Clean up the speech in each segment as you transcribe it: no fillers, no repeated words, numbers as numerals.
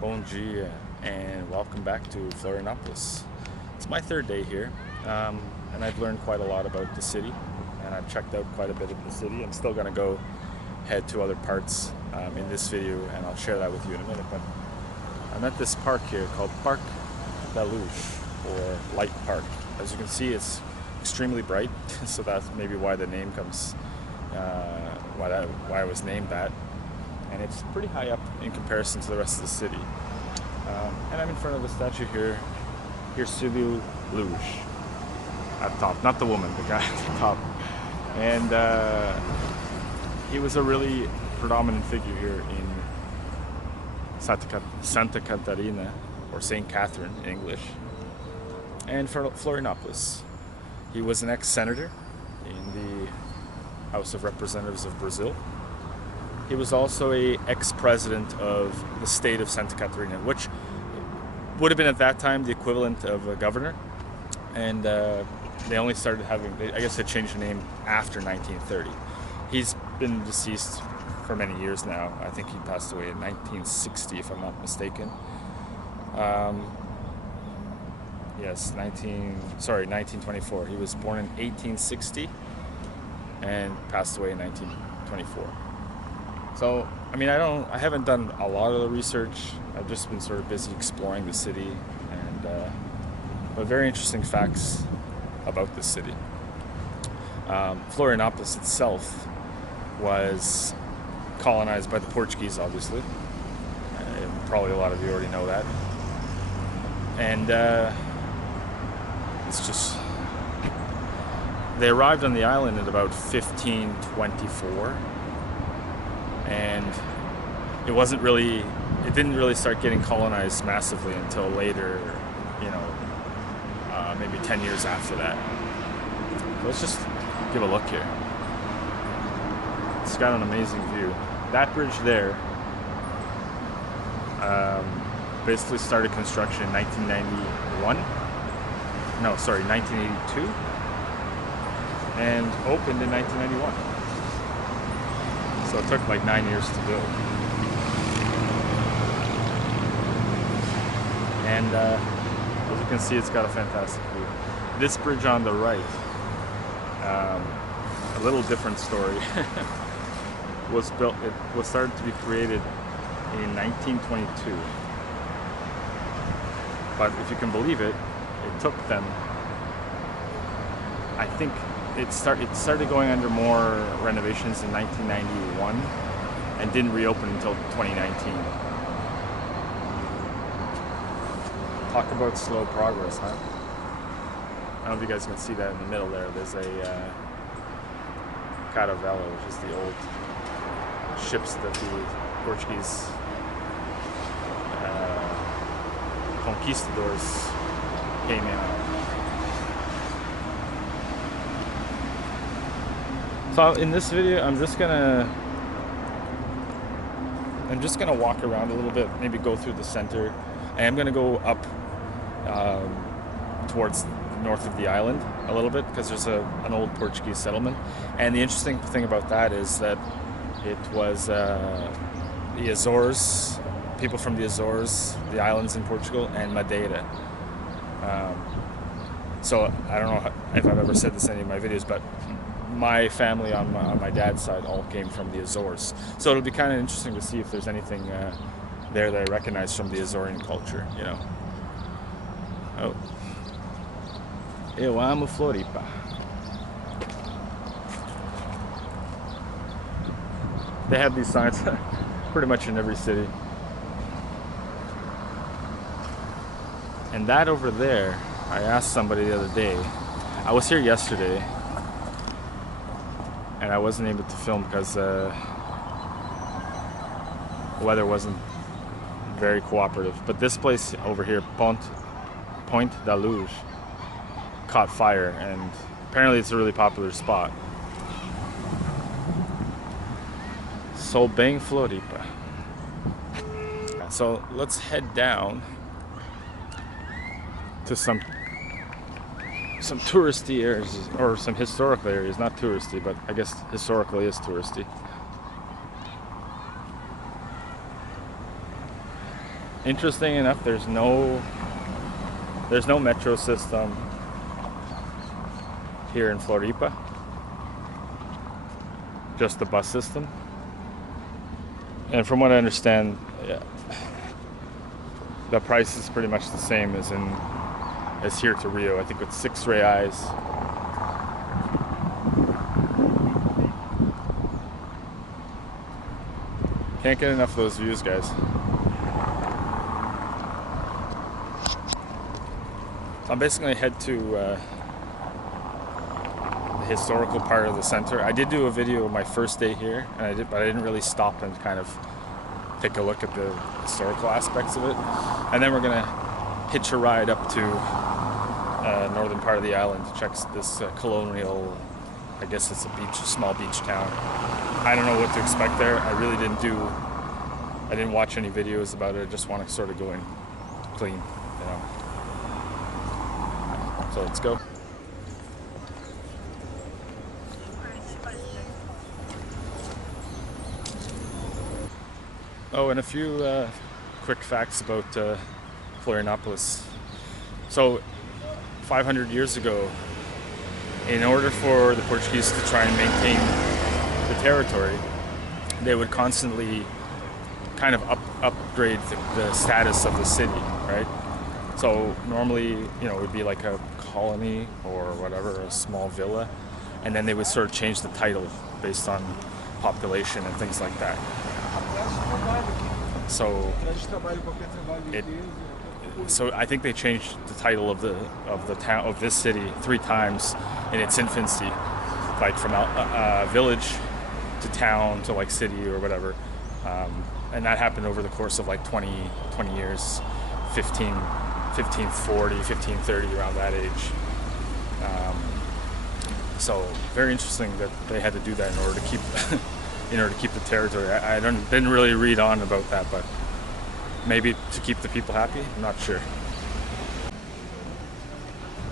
Bom dia, and welcome back to Florianopolis. It's my third day here, and I've learned quite a lot about the city, and I've checked out quite a bit of the city. I'm still going to go head to other parts in this video, and I'll share that with you in a minute. But I'm at this park here called Parc da Luz, or Light Park. As you can see, it's extremely bright, so that's maybe why the name comes, why it was named that. And it's pretty high up in comparison to the rest of the city. And I'm in front of the statue here, Hercílio Luz, at the top. Not the woman, the guy at the top. And he was a really predominant figure here in Santa Catarina, or St. Catherine in English, and for Florianopolis. He was an ex-senator in the House of Representatives of Brazil. He was also an ex-president of the state of Santa Catarina, which would have been at that time the equivalent of a governor. And they only started having, I guess they changed the name after 1930. He's been deceased for many years now. I think he passed away in 1960, if I'm not mistaken. Yes, 1924. He was born in 1860 and passed away in 1924. So, I mean, I haven't done a lot of the research. I've just been sort of busy exploring the city, and but very interesting facts about the city. Florianopolis itself was colonized by the Portuguese, obviously. Probably a lot of you already know that. And it's just, they arrived on the island at about 1524. And it didn't really start getting colonized massively until later, maybe 10 years after that. So let's just give a look here. It's got an amazing view. That bridge there basically started construction in 1992, and opened in 1991. So it took like 9 years to build. And as you can see, it's got a fantastic view. This bridge on the right, a little different story, it was started to be created in 1922. But if you can believe it, it took them, I think, it started going under more renovations in 1991 and didn't reopen until 2019. Talk about slow progress, huh? I don't know if you guys can see that in the middle there. There's a caravela, which is the old ships that the Portuguese conquistadors came in on. So in this video, I'm just gonna walk around a little bit, maybe go through the center, and I'm gonna go up towards north of the island a little bit, because there's an old Portuguese settlement. And the interesting thing about that is that it was the Azores, people from the Azores, the islands in Portugal, and Madeira. So I don't know if I've ever said this in any of my videos, but my family on my dad's side all came from the Azores. So it'll be kind of interesting to see if there's anything there that I recognize from the Azorean culture, Oh. Eu amo Floripa. They have these signs pretty much in every city. And that over there, I asked somebody the other day. I was here yesterday, and I wasn't able to film because the weather wasn't very cooperative. But this place over here, Point da Luz, caught fire, and apparently it's a really popular spot. So bem Floripa. So let's head down to some touristy areas, or some historical areas. Not touristy, but I guess historically is touristy. Interesting enough, there's no metro system here in Floripa, just the bus system. And from what I understand, yeah, the price is pretty much the same as here to Rio. I think it's 6 reais. Can't get enough of those views, guys. So I'm basically head to the historical part of the center. I did do a video of my first day here, but I didn't really stop and kind of take a look at the historical aspects of it. And then we're gonna hitch a ride up to northern part of the island to check this colonial, I guess it's a beach, a small beach town. I don't know what to expect there. I didn't watch any videos about it. I just want to sort of go in clean, you know. So let's go. Oh, and a few quick facts about Florianopolis. So 500 years ago, in order for the Portuguese to try and maintain the territory, they would constantly kind of upgrade the status of the city, right? So normally, it would be like a colony or whatever, a small villa, and then they would sort of change the title based on population and things like that. So I think they changed the title of the town of this city 3 times in its infancy, like from a village to town to like city or whatever, and that happened over the course of like 20 years, 1540, 1530, around that age. So very interesting that they had to do that in order to keep the territory. I didn't really read on about that, but maybe to keep the people happy. I'm not sure.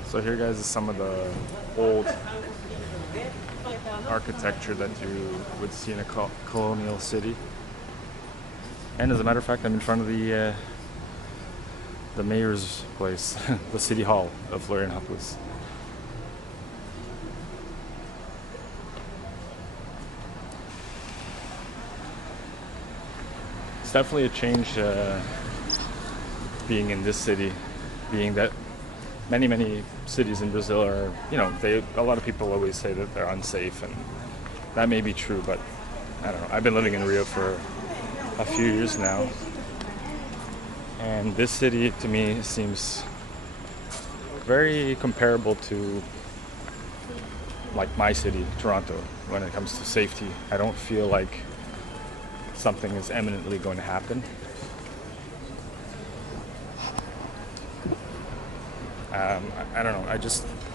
So here, guys, is some of the old architecture that you would see in a colonial city. And as a matter of fact, I'm in front of the mayor's place, the city hall of Florianopolis. It's definitely a change being in this city, being that many cities in Brazil are, a lot of people always say that they're unsafe, and that may be true, but I don't know. I've been living in Rio for a few years now, and this city to me seems very comparable to like my city, Toronto, when it comes to safety. I don't feel like something is imminently going to happen. I don't know.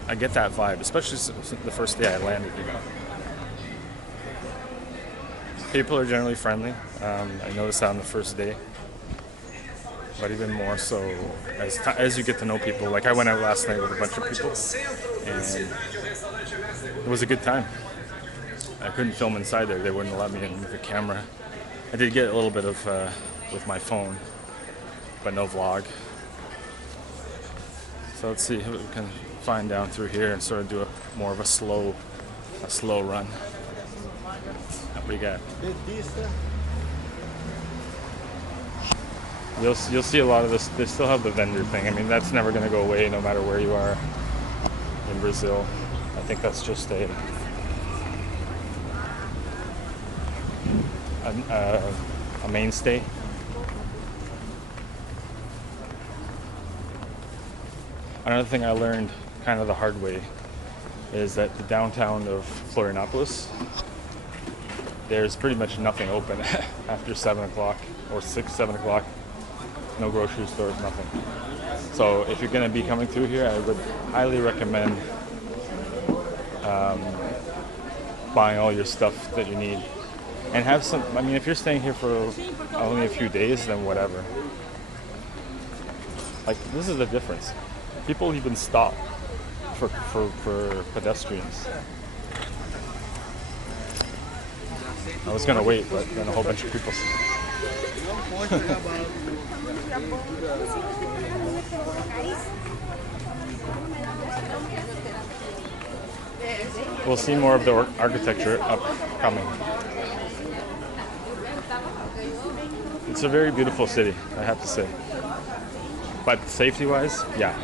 I get that vibe, especially the first day I landed. People are generally friendly. I noticed that on the first day, but even more so as you get to know people. Like I went out last night with a bunch of people, and it was a good time. I couldn't film inside there; they wouldn't let me in with the camera. I did get a little bit of with my phone, but no vlog. So let's see what we can find down through here and sort of do more of a slow run. What we got? You'll see a lot of this. They still have the vendor thing. I mean, that's never going to go away no matter where you are in Brazil. I think that's just a mainstay. Another thing I learned kind of the hard way is that the downtown of Florianopolis, there's pretty much nothing open after 7 o'clock or 7 o'clock. No grocery stores, nothing. So if you're going to be coming through here, I would highly recommend buying all your stuff that you need. And have some, I mean, if you're staying here for only a few days, then whatever. Like, this is the difference. People even stop for pedestrians. I was gonna wait, but then a whole bunch of people. we'll see more of the architecture upcoming. It's a very beautiful city, I have to say. But safety-wise, yeah,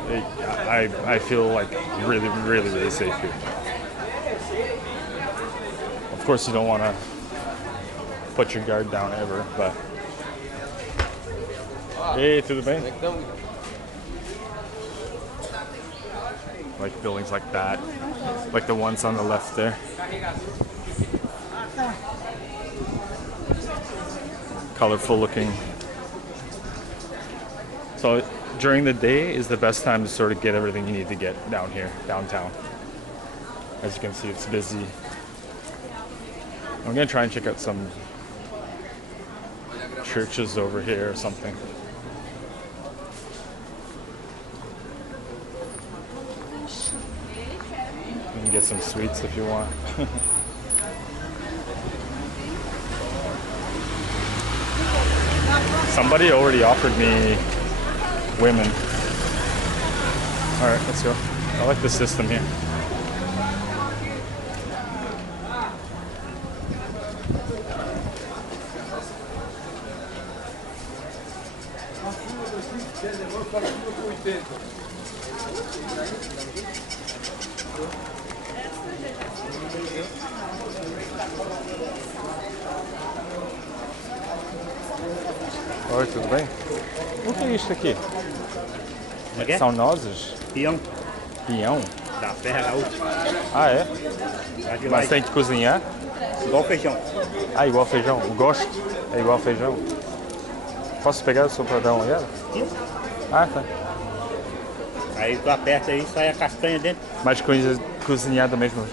I feel like really safe here. Of course, you don't want to put your guard down ever, but... Hey, tudo bem? Like buildings like that, like the ones on the left there. Colorful looking. So during the day is the best time to sort of get everything you need to get down here, downtown. As you can see, it's busy. I'm gonna try and check out some churches over here or something. You can get some sweets if you want. Somebody already offered me women. Alright, let's go. I like the system here. Oi, tudo bem? O que é isto aqui? Como é que é? São nozes? Peão Pinhão? da Serra Gaúcha. Ah, é? Mas tem que cozinhar? Igual feijão. Ah, igual feijão. O gosto é igual feijão. Posso pegar só para dar uma olhada? Sim. Ah, tá. Aí tu aperta aí e sai a castanha dentro. Mas cozinhar do mesmo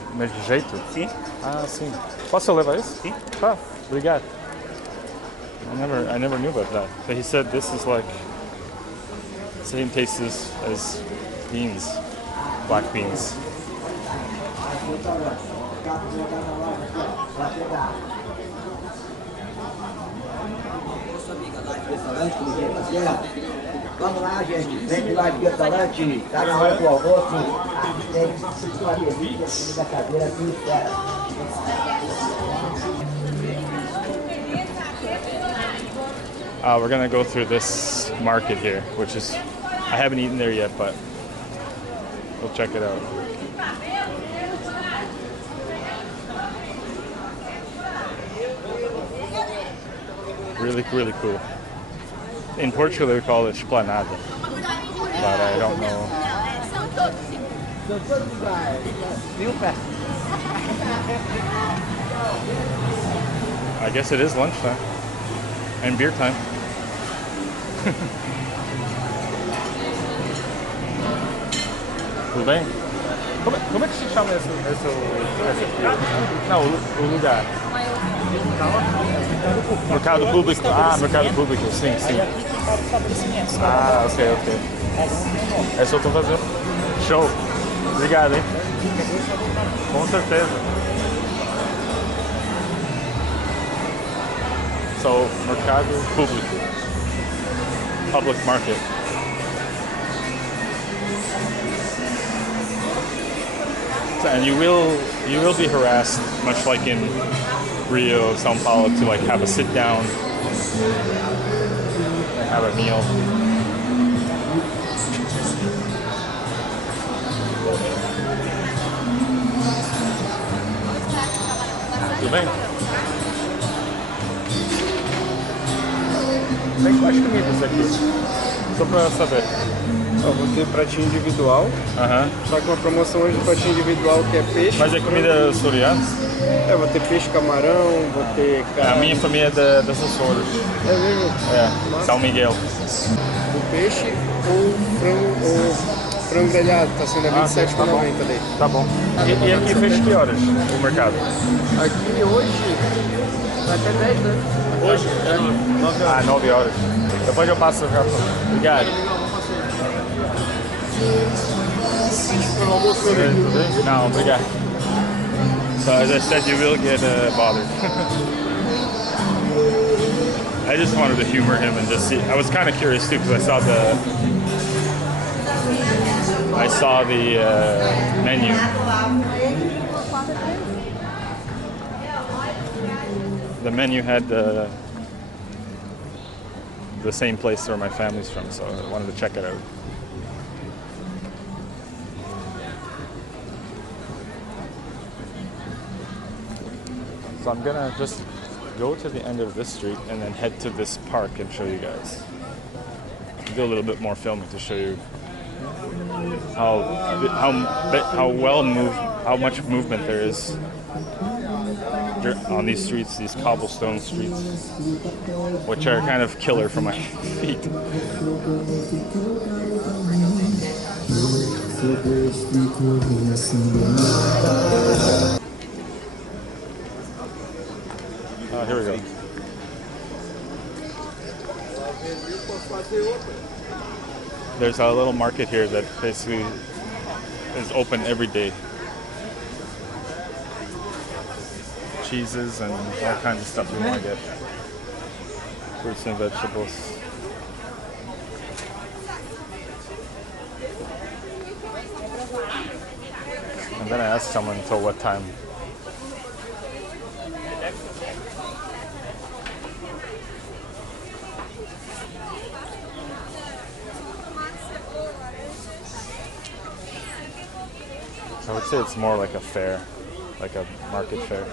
jeito? Sim. Ah, sim. Posso levar isso? Sim. Tá, obrigado. I never knew about that. But he said this is like same taste as beans, black beans. Vamos lá, gente. Vem de lá de restaurante. Tá na hora do almoço. Tem uma delícia aqui da cadeira aqui. We're gonna go through this market here, which is, I haven't eaten there yet, but we'll check it out. Really cool. In Portugal they call it esplanada, but I don't know. I guess it is lunchtime and beer time. Tudo bem? Como é que se chama esse aqui? Não, o lugar. Mercado público. Ah, mercado público, sim. Ah, ok. É só tô fazendo. Show. Obrigado, hein? Com certeza. So, mercado público. Public market. And you will be harassed, much like in Rio, São Paulo, to like have a sit down and have a meal. Tudo bem? Tem quais comidas aqui? Só pra saber. Ó, vou ter pratinho individual. Tá com uma promoção hoje do pratinho individual que é peixe. Mas é comida açoriana? É, vou ter peixe, camarão, vou ter carne. A minha família é das Açores. É mesmo? É, São Miguel. O peixe ou frango grelhado, tá sendo a R$ 27,90 daí. Tá bom. E aqui fecha que horas o mercado? Aqui hoje vai até 10, né? Hoje? 9 horas. 9 horas. Depois eu passo já. Obrigado. No, obrigado. So as I said, you will get bothered. I just wanted to humor him and just see. I was kind of curious too because I saw the menu. the menu had the same place where my family's from, so I wanted to check it out. So I'm gonna just go to the end of this street and then head to this park and show you guys. Do a little bit more filming to show you how much movement there is on these streets, these cobblestone streets, which are kind of killer for my feet. Here we go. There's a little market here that basically is open every day. Cheeses and all kinds of stuff you want to get. Fruits and vegetables. I'm gonna ask someone until what time. I would say it's more like a fair, like a market fair.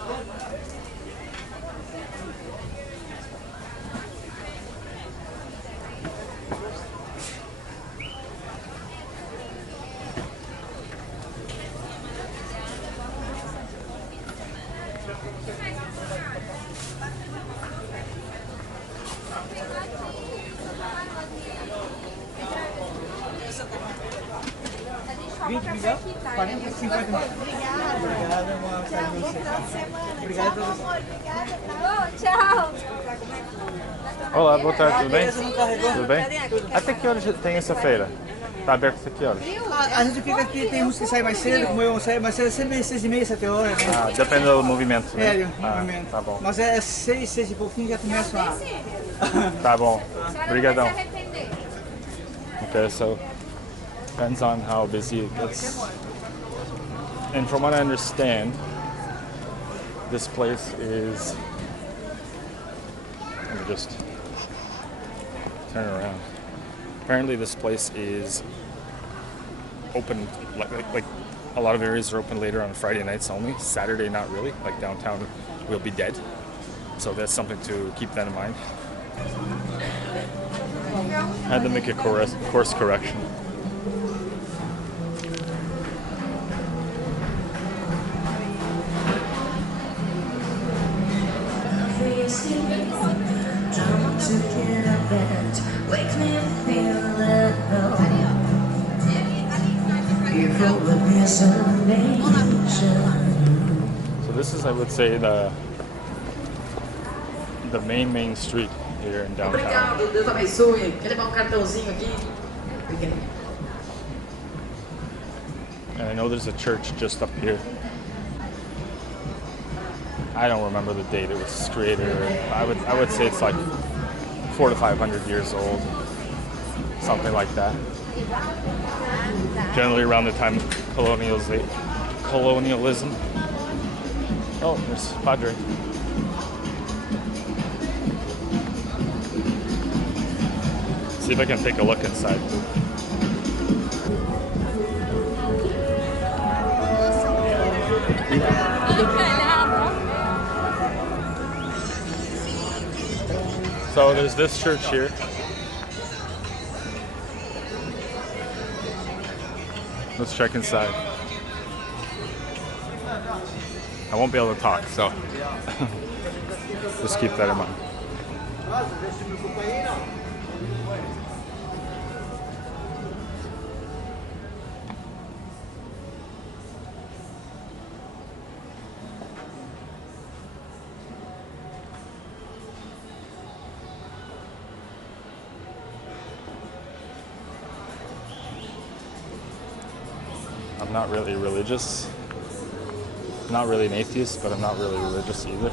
Olá, boa tarde, tudo bem? Tudo bem? Até que horas tem essa feira? Tá aberto até que horas? A gente fica aqui, tem uns que saem mais cedo, como eu saio mais cedo, sempre 6h30, 7 horas, né? Ah, depende do movimento, né? É, movimento. Tá bom. Mas é 6, 6 e pouquinho já começam a... Tá bom. Obrigadão. Okay, so depends on how busy it gets. And from what I understand, this place is... Let me just turn around. Apparently this place is open, like a lot of areas are open later on Friday nights only. Saturday not really, like downtown will be dead. So that's something to keep that in mind. Had to make a course correction. So this is, I would say, the main street here in downtown. Obrigado, Deus abençoe. Quer levar cartãozinho aqui? Obrigado. And I know there's a church just up here. I don't remember the date it was created. I would say it's like 400 to 500 years old, something like that. Generally around the time of colonialism. Oh, there's Padre. See if I can take a look inside too. So there's this church here. Let's check inside. I won't be able to talk, so just keep that in mind. I'm not really religious. I'm not really an atheist, but I'm not really religious either.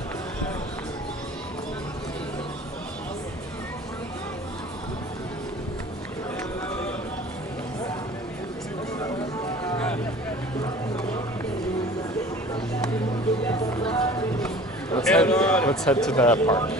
let's head to the park.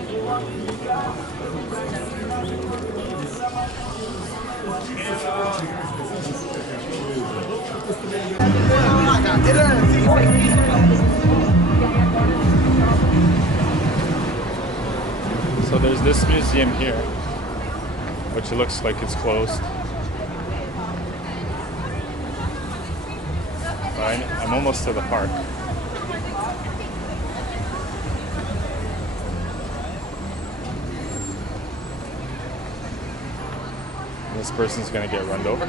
So there's this museum here, which looks like it's closed. I'm almost to the park. This person's gonna get run over.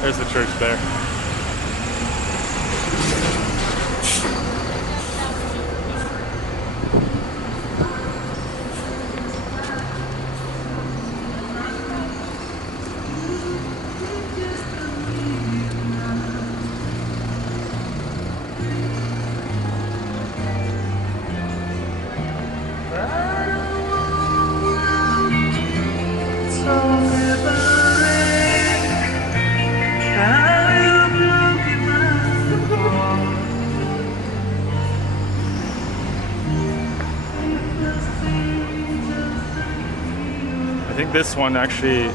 There's the church there. I think this one actually,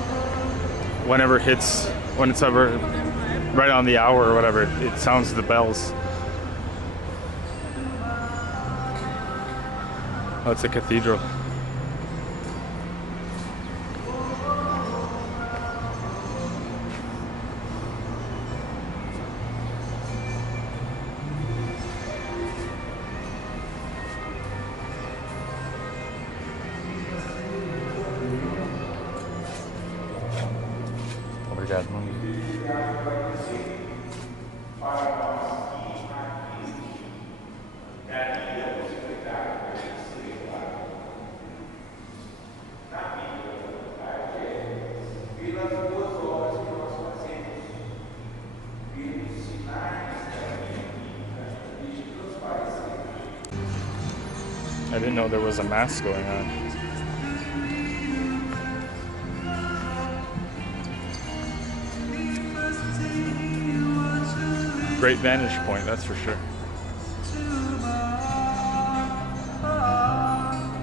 when it's ever right on the hour or whatever, it sounds the bells. Oh, it's a cathedral. Obrigado, meu amigo. I didn't know there was a mass going on. Great vantage point, that's for sure.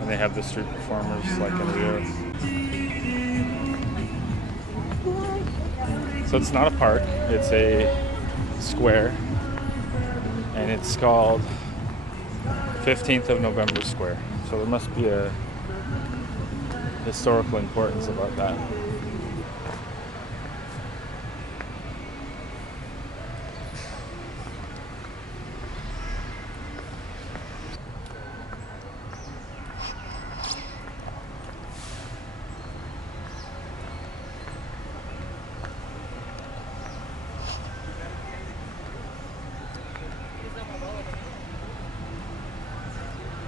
And they have the street performers like in Rio. So it's not a park, it's a square. And it's called 15th of November Square. So there must be a historical importance about that.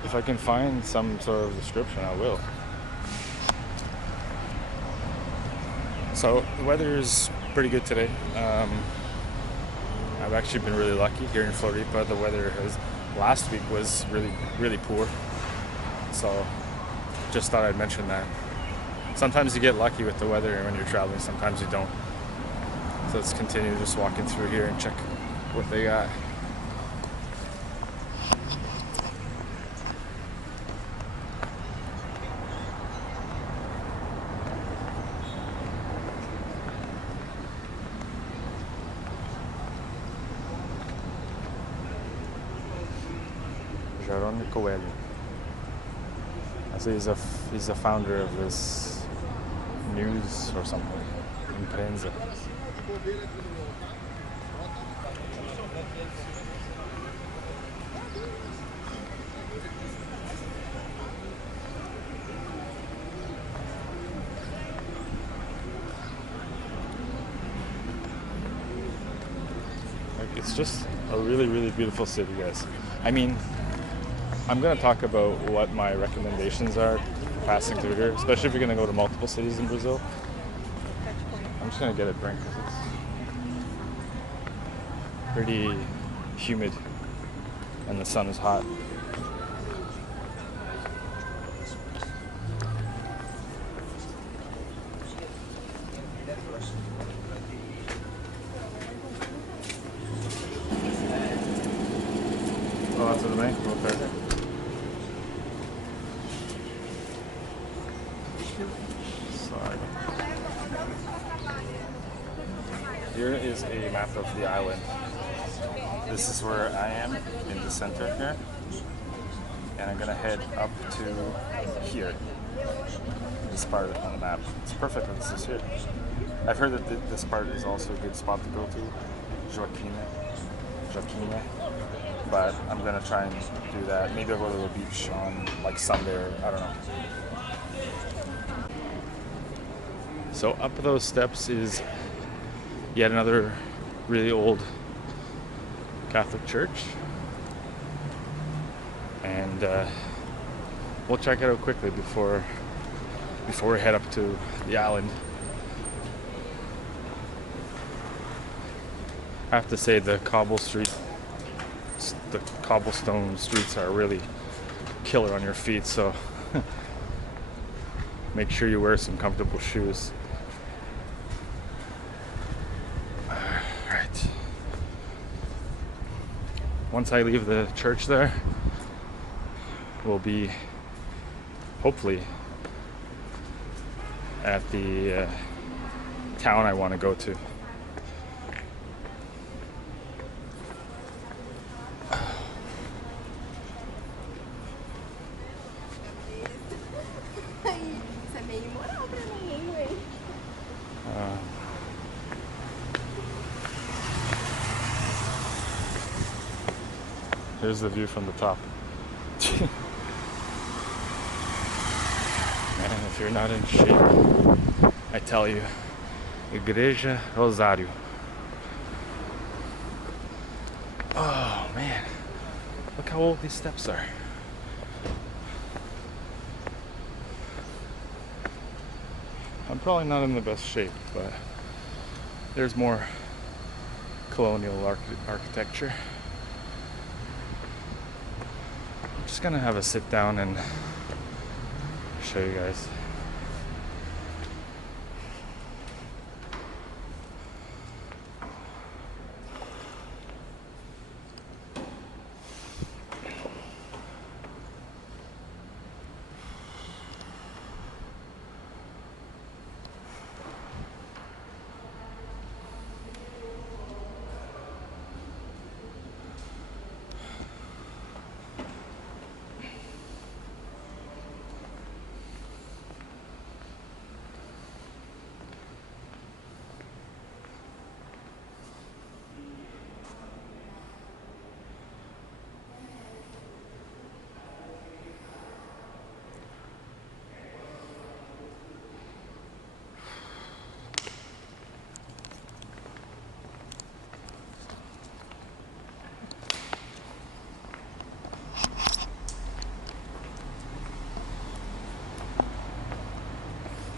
If I can find some sort of description, I will. So the weather is pretty good today. I've actually been really lucky here in Floripa. The weather last week was really poor. So just thought I'd mention that. Sometimes you get lucky with the weather when you're traveling, sometimes you don't. So let's continue just walking through here and check what they got. So he's the founder of this news or something, Imprensa. It's just a really beautiful city, guys. I mean, I'm going to talk about what my recommendations are passing through here, especially if you're going to go to multiple cities in Brazil. I'm just going to get a drink because it's pretty humid and the sun is hot. tudo bem? Boa tarde. Sorry. Here is a map of the island. This is where I am, in the center here. And I'm gonna head up to here. This part on the map. It's perfect that this is here. I've heard that this part is also a good spot to go to. Joaquina. But I'm gonna try and do that. Maybe I'll go to the beach on like Sunday or I don't know. So up those steps is yet another really old Catholic church. And we'll check it out quickly before we head up to the island. I have to say the cobblestone streets are really killer on your feet, so make sure you wear some comfortable shoes. Alright. Once I leave the church there, we'll be hopefully at the town I want to go to. Here's the view from the top. Man, if you're not in shape, I tell you, Igreja Rosário. Oh man, look how old these steps are. I'm probably not in the best shape, but there's more colonial architecture. I'm just gonna have a sit down and show you guys.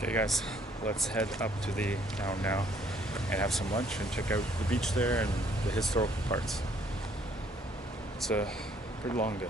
Okay guys, let's head up to the town now and have some lunch and check out the beach there and the historical parts. It's a pretty long day.